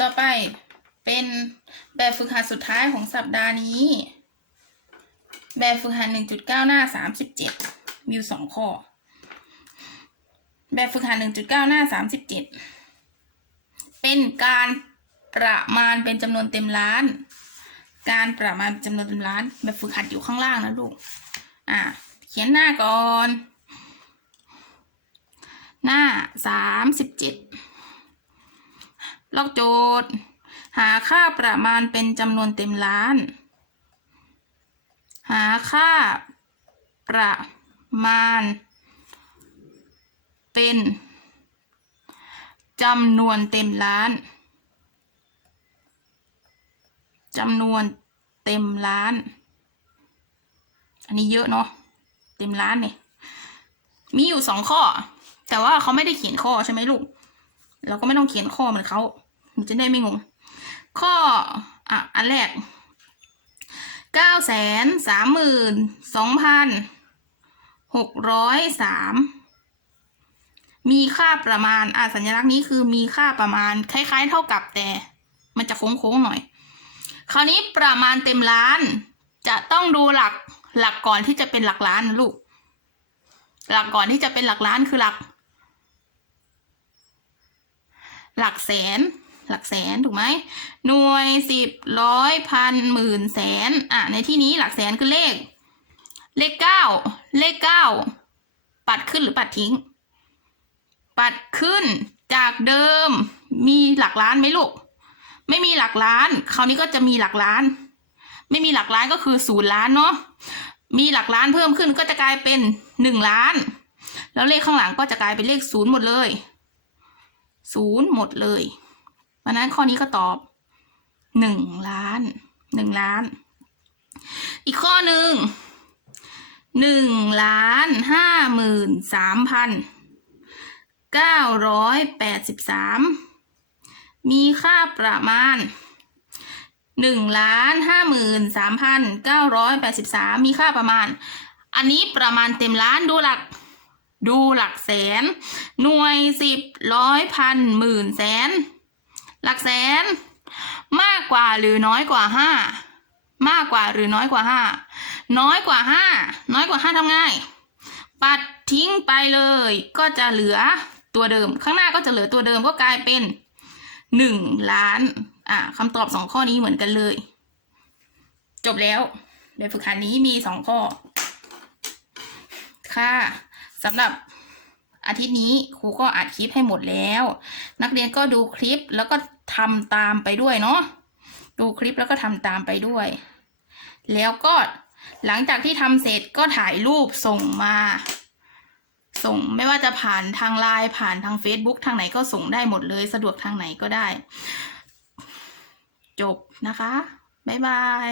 ต่อไปเป็นแบบฝึกหัดสุดท้ายของสัปดาห์นี้ แบบฝึกหัดหนึ่งจุดเก้าหน้าสามสิบเจ็ดมีอยู่สองข้อ แบบฝึกหัดหนึ่งจุดเก้าหน้าสามสิบเจ็ดเป็นการประมาณเป็นจำนวนเต็มล้าน การประมาณจำนวนเต็มล้าน แบบฝึกหัดอยู่ข้างล่างนะลูก อะ เขียนหน้าก่อน หน้าสามสิบเจ็ด ลอกโจทย์ หาค่าประมาณเป็นจำนวนเต็มล้าน หาค่าประมาณ เป็นจำนวนเต็มล้านจำนวนเต็มล้าน อันนี้เยอะเนาะเต็มล้านเนี่ยมีอยู่สองข้อ แต่ว่าเขาไม่ได้เขียนข้อใช่ไหมลูก เราก็ไม่ต้องเขียนข้อเหมือนเขา จะได้ไม่งง ข้ออะอันแรกเก้าแสนสามหมื่นสองพันหกร้อยสามมีค่าประมาณ อะสัญลักษณ์นี้คือมีค่าประมาณ คล้าย ๆ เท่ากับแต่ มันจะโค้งๆหน่อย คราวนี้ประมาณเต็มล้าน จะต้องดูหลักหลักก่อนที่จะเป็นหลักล้านลูก หลักก่อนที่จะเป็นหลักล้านคือหลัก หลักแสน หลักแสนถูกไหมหน่วยสิบร้อยพันหมื่นแสนอะในที่นี้หลักแสนคือเลข เลขเก้าเลขเก้าปัดขึ้นหรือปัดทิ้ง ปัดขึ้นจากเดิมมีหลักล้านไหมลูก ไม่มีหลักล้าน คราวนี้ก็จะมีหลักล้าน ไม่มีหลักล้านก็คือศูนย์ล้านเนาะมีหลักล้านเพิ่มขึ้นก็จะกลายเป็นหนึ่งล้าน แล้วเลขข้างหลังก็จะกลายเป็นเลขศูนย์หมดเลยศูนย์หมดเลย เพราะนั้นข้อนี้ก็ตอบหนึ่งล้านหนึ่งล้าน อีกข้อหนึ่งหนึ่งล้านห้าหมื่นสามพันเก้าร้อยแปดสิบสามมีค่าประมาณหนึ่งล้านห้าหมื่นสามพันเก้าร้อยแปดสิบสามมีค่าประมาณ อันนี้ประมาณเต็มล้านดูหลักดูหลักแสน หน่วยสิบร้อยพันหมื่นแสน หลักแสน มากกว่าหรือน้อยกว่าห้ามากกว่าหรือน้อยกว่าห้าน้อยกว่าห้าน้อยกว่าห้าทำไงปัดทิ้งไปเลย ก็จะเหลือตัวเดิม ข้างหน้าก็จะเหลือตัวเดิมก็กลายเป็นหนึ่งล้าน อะคำตอบสองข้อนี้เหมือนกันเลย จบแล้วแบบฝึกหัดนี้มีสองข้อ ค่ะสำหรับอาทิตย์นี้ครูก็อัดคลิปให้หมดแล้ว นักเรียนก็ดูคลิปแล้วก็ ทำตามไปด้วยเนาะดูคลิปแล้วก็ทำตามไปด้วย แล้วก็หลังจากที่ทำเสร็จก็ถ่ายรูปส่งมา ส่งไม่ว่าจะผ่านทางไลน์ผ่านทาง Facebook ทางไหนก็ส่งได้หมดเลย สะดวกทางไหนก็ได้ จบนะคะ บ๊ายบาย